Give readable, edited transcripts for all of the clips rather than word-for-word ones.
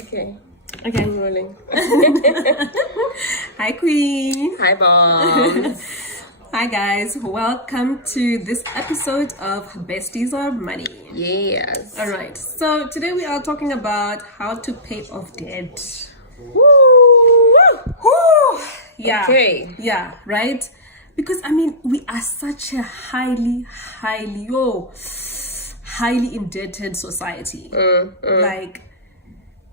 Okay. Okay. I'm rolling. Hi, Queen. Hi, Bob. Hi, guys. Welcome to this episode of Besties of Money. Yes. All right. So today we are talking about how to pay off debt. Woo! Woo! Yeah. Okay. Yeah. Right. Because we are such a highly indebted society.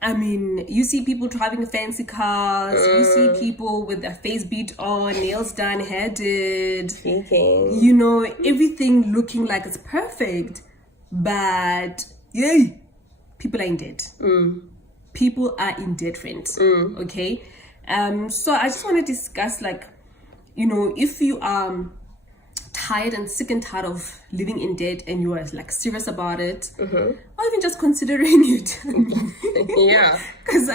You see people driving fancy cars, you see people with their face beat on, nails done, hair did, everything looking like it's perfect, but yay, people are in debt. People are in debt, friends. Okay. So I just want to discuss, if you are tired and sick and tired of living in debt and you are serious about it, or even just considering it. Yeah. Because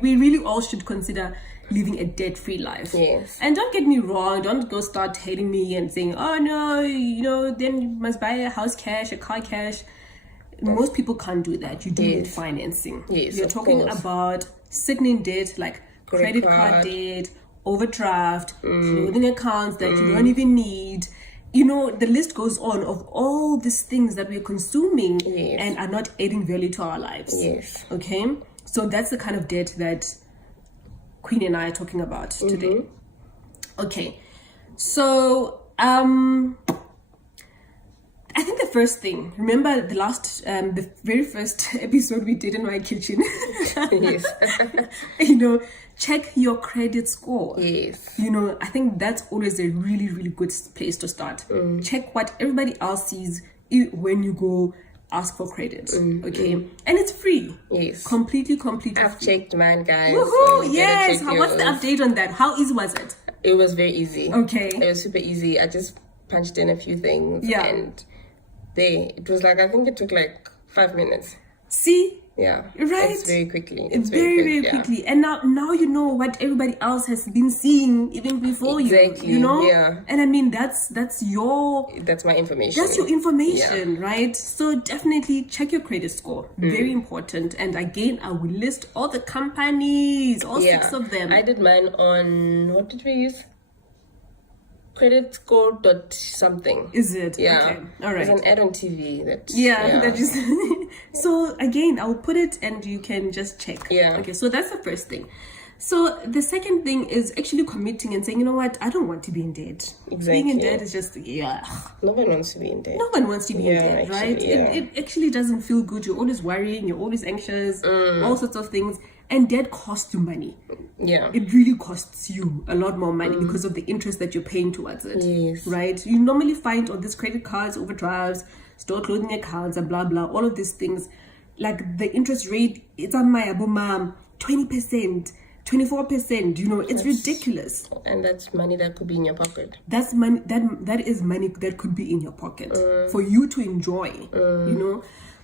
we really all should consider living a debt-free life. Yes. And don't get me wrong, don't go start hating me and saying, oh no, then you must buy a house cash, a car cash. Most people can't do that. You do need financing. Yes, you're talking about sitting in debt, like credit card debt, overdraft, clothing accounts that you don't even need. The list goes on of all these things that we're consuming and are not adding value to our lives. Yes. Okay? So that's the kind of debt that Queen and I are talking about today. Okay. So, I think the first thing, remember the very first episode we did in my kitchen? Yes. Check your credit score. Yes. I think that's always a really, really good place to start. Check what everybody else sees when you go ask for credit. Okay? And it's free. Yes. Completely I've free. checked mine, guys. Woohoo! So Yes. What's the update on that? How easy was it? It was very easy. Okay. It was super easy. I just punched in a few things. Yeah. And it was I think it took 5 minutes. See? Yeah. Right? It's very quickly. It's very quickly. And now you know what everybody else has been seeing even before exactly. you. Yeah. And that's your... That's my information. That's your information, right? So definitely check your credit score. Very important. And again, I will list all the companies, all 6 of them. I did mine on, what did we use? Credit score dot something. Is it? Yeah. Okay. All right. There's an ad on TV that. That is. So again, I'll put it and you can just check. Yeah. Okay. So that's the first thing. So the second thing is actually committing and saying, you know what, I don't want to be in debt. Exactly. Being in debt is just No one wants to be in debt. No one wants to be in debt, actually, right? Yeah. It actually doesn't feel good. You're always worrying. You're always anxious. All sorts of things. And debt costs you money. Yeah. It really costs you a lot more money because of the interest that you're paying towards it. Yes. Right? You normally find on these credit cards, overdrafts, store clothing accounts, and blah, blah, all of these things, the interest rate, it's on my abumam, 20%, 24%, it's ridiculous. And that's money that could be in your pocket. That's money, that is money that could be in your pocket for you to enjoy,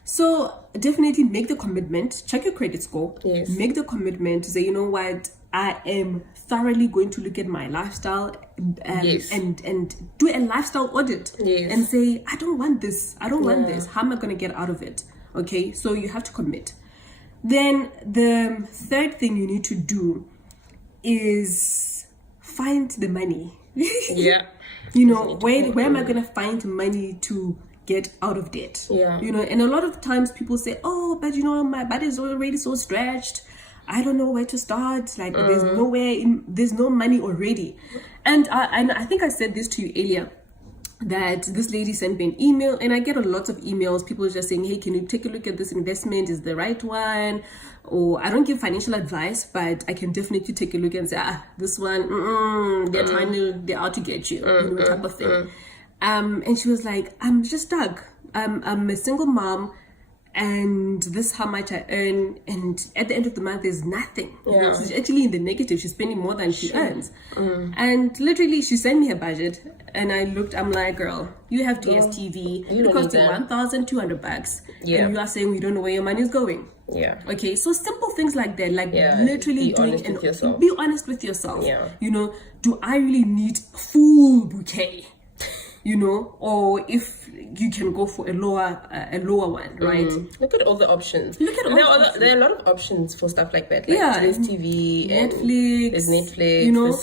So definitely make the commitment, check your credit score, make the commitment to say, you know what, I am thoroughly going to look at my lifestyle and do a lifestyle audit and say, I don't want this. How am I going to get out of it? Okay, so you have to commit. Then the third thing you need to do is find the money. Yeah. Where am I going to find money to get out of debt? Yeah. And a lot of times people say, oh, but my body is already so stretched. I don't know where to start. There's no money already. And I think I said this to you earlier, that this lady sent me an email, and I get a lot of emails, people just saying, hey, can you take a look at this investment? Is the right one? Or I don't give financial advice, but I can definitely take a look and say, this one, they're out to get you, type of thing. And she was like, I'm just stuck. I'm a single mom, and this is how much I earn, and at the end of the month there's nothing. She's actually in the negative. She's spending more than she earns. And literally she sent me her budget, and I'm like, girl, you have DSTV, it costs you $1,200, and you are saying you don't know where your money is going. Okay, so simple things like that, literally be honest with yourself. Do I really need full bouquet? you know, or if you can go for a lower one, right? Look at all the options. Look at all the options. There are a lot of options for stuff like that. Like there's TV, Netflix, there's Netflix. you know,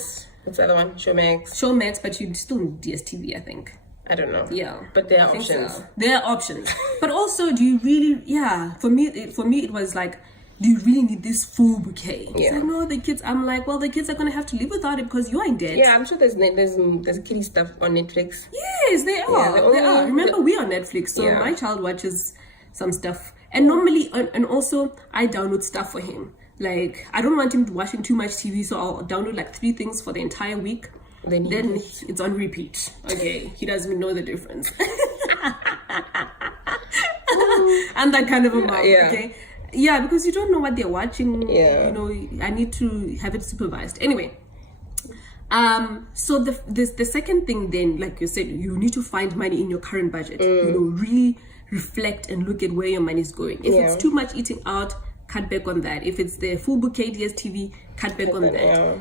what's the other one? Showmax, but you still need DSTV, I think. I don't know. Yeah, but there are options. So. There are options, but also, do you really? Yeah, for me, it was like, do you really need this full bouquet? Yeah. It's like, no, the kids. I'm like, well, the kids are gonna have to live without it because you are in debt. Yeah, I'm sure there's kiddie stuff on Netflix. Yes, they are. They are. Remember, we are on Netflix, so my child watches some stuff, and normally, and also, I download stuff for him. Like, I don't want him watching too much TV, so I'll download like 3 things for the entire week. Then it's on repeat. Okay, he doesn't even know the difference. I'm that kind of a mom. Yeah. Okay, yeah, because you don't know what they're watching. Yeah, you know, I need to have it supervised. Anyway, so the second thing then, like you said, you need to find money in your current budget. You know, really reflect and look at where your money is going. If it's too much eating out, cut back on that. If it's the full bouquet DSTV, cut back on that.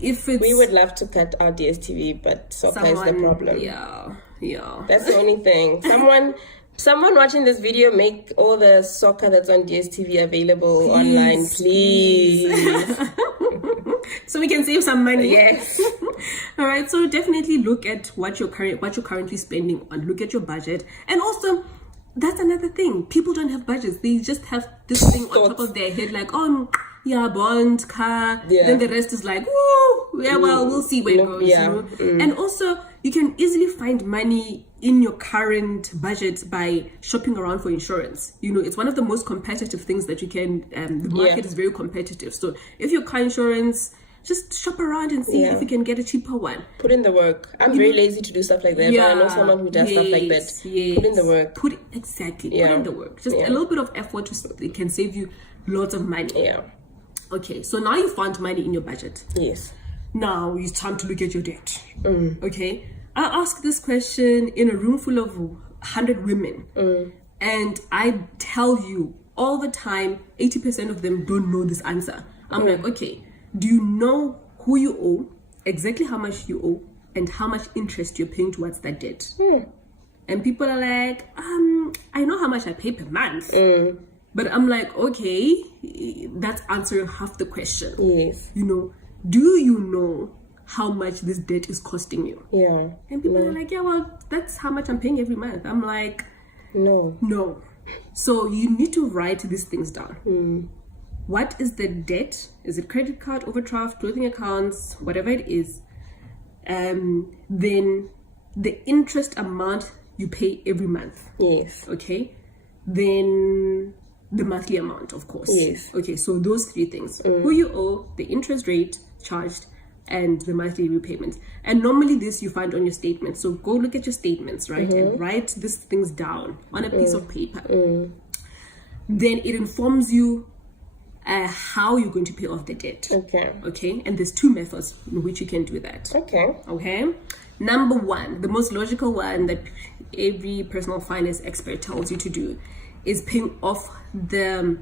If it's, we would love to cut our DSTV, but soccer is the problem. Yeah. That's the only thing. Someone watching this video, make all the soccer that's on DSTV available online, please. So we can save some money. Yes. All right. So definitely look at what you're currently spending on. Look at your budget, and also, that's another thing. People don't have budgets. They just have this thing on top of their head, like, oh, yeah, bond, car. Yeah. Then the rest is like, woo, yeah, well, we'll see where it goes. Yeah. You know? And also, you can easily find money in your current budget by shopping around for insurance. You know, it's one of the most competitive things that you can. The market is very competitive. So if your car insurance, just shop around and see if you can get a cheaper one. Put in the work. I'm very lazy to do stuff like that, but I know someone who does stuff like that. Put in the work. Put in the work. Just a little bit of effort it can save you lots of money. Yeah. Okay, so now you found money in your budget. Yes. Now it's time to look at your debt. Okay. I ask this question in a room full of 100 women, and I tell you all the time, 80% of them don't know this answer. I'm like, okay, do you know who you owe, exactly how much you owe, and how much interest you're paying towards that debt? And people are like, I know how much I pay per month. But I'm like, okay, that's answering half the question. Yes. You know, do you know how much this debt is costing you? Yeah. And people are like, yeah, well, that's how much I'm paying every month. I'm like, no. So you need to write these things down. What is the debt? Is it credit card, overdraft, clothing accounts, whatever it is? Then the interest amount you pay every month. Yes. Okay. Then the monthly amount, of course. Yes. Okay, so those 3 things. Who you owe, the interest rate charged, and the monthly repayments. And normally this you find on your statements. So go look at your statements, right? And write these things down on a piece of paper. Then it informs you how you're going to pay off the debt. Okay. And there's 2 methods in which you can do that. Okay. Number 1, the most logical one that every personal finance expert tells you to do is paying off the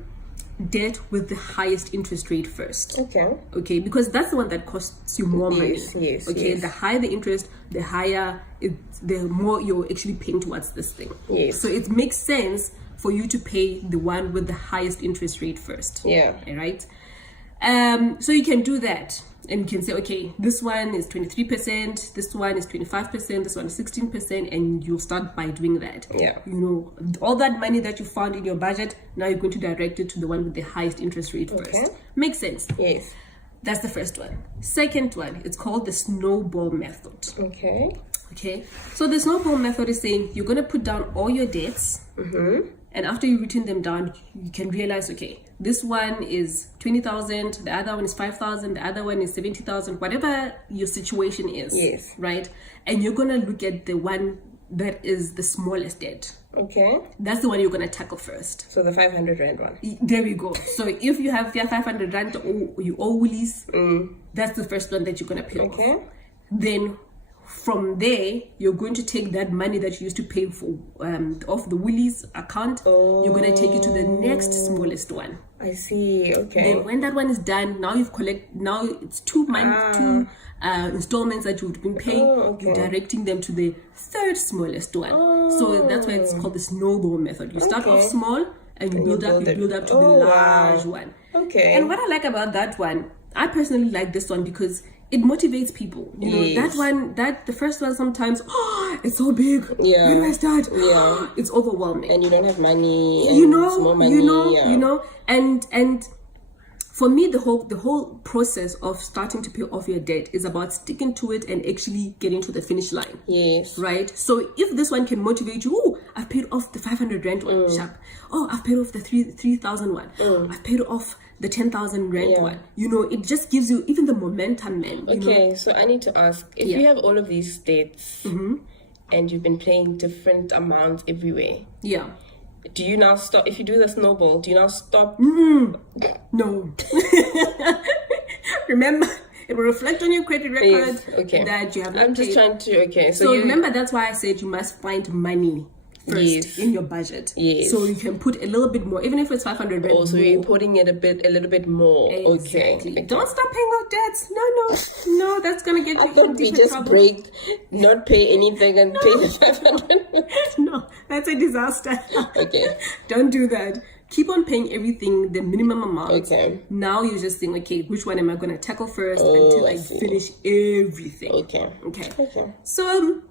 debt with the highest interest rate first. Okay, because that's the one that costs you more money. Yes. The higher the interest, the higher the more you're actually paying towards this thing. Yes. So it makes sense for you to pay the one with the highest interest rate first. Yeah. All right. So you can do that. And you can say, okay, this one is 23%, this one is 25%, this one is 16%, and you'll start by doing that. Yeah. You know, all that money that you found in your budget, now you're going to direct it to the one with the highest interest rate first. Makes sense. Yes. That's the first one. Second one, it's called the snowball method. Okay. So the snowball method is saying you're going to put down all your debts. And after you've written them down, you can realize, okay, this one is 20,000, the other one is 5,000, the other one is 70,000, whatever your situation is. Yes. Right? And you're going to look at the one that is the smallest debt. That's the one you're going to tackle first. So the 500 Rand one. There we go. So if you have your 500 Rand or you owe Woolies, that's the first one that you're going to pay off. Then from there, you're going to take that money that you used to pay for off the Woolies account. You're going to take it to the next smallest one. I see. Okay. Then when that one is done, now now it's 2 months, two installments that you've been paying. You're directing them to the third smallest one. So that's why it's called the snowball method. You start off small and you build up to the large one. Okay. And what I like about that one, I personally like this one because it motivates people. You know, that one, the first one sometimes, it's so big. Yeah. Where do I start? Yeah. It's overwhelming. And you don't have money. And you know, it's more money, you know, and for me, the whole process of starting to pay off your debt is about sticking to it and actually getting to the finish line. Yes. Right? So if this one can motivate you, oh, I've paid off the 500 rand one, sharp. Oh, I've paid off the 3,000 one. I've paid off the 10,000 rand one. You know, it just gives you even the momentum, man. Okay, so I need to ask, if you have all of these states and you've been playing different amounts everywhere. Yeah. Do you now stop? If you do the snowball, do you now stop? No. Remember, it will reflect on your credit record that you have not I'm just paid. trying to, So remember, that's why I said you must find money first in your budget. Yes. So you can put a little bit more, even if it's 500 rand. So you're putting it a little bit more. Exactly. Okay. Don't stop paying off debts. No, that's gonna get you. I thought we just trouble. break, not pay anything and pay the 500. No, that's a disaster. Okay. Don't do that. Keep on paying everything, the minimum amount. Okay. Now you just think, okay, which one am I going to tackle first until I finish everything? Okay. So,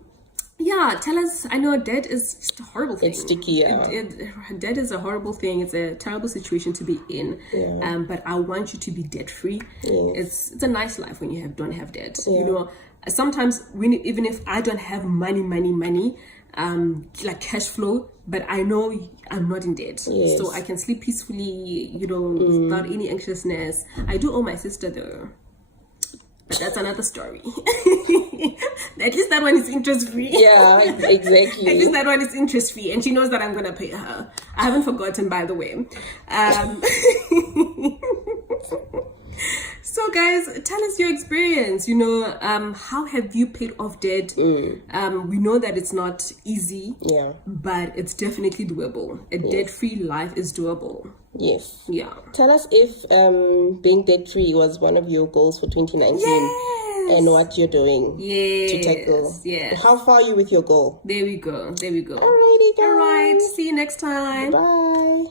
yeah, tell us. I know debt is just a horrible thing. It's sticky, debt is a horrible thing. It's a terrible situation to be in. Yeah. But I want you to be debt free. Yes. It's a nice life when you don't have debt. You know, sometimes even if I don't have money, like cash flow, but I know I'm not in debt, so I can sleep peacefully, you know, without any anxiousness. I do owe my sister though, but that's another story. At least that one is interest free. Yeah, exactly. At least that one is interest free, and she knows that I'm gonna pay her. I haven't forgotten, by the way. So guys, tell us your experience. You know, how have you paid off debt? We know that it's not easy, but it's definitely doable. A debt-free life is doable. Yes. Yeah. Tell us if being debt-free was one of your goals for 2019. Yes. And what you're doing to tackle. Yes. How far are you with your goal? There we go. Alrighty, guys. All right. See you next time. Bye.